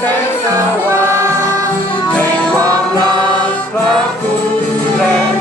แสงสว่างแห่งความรักพระคุณและ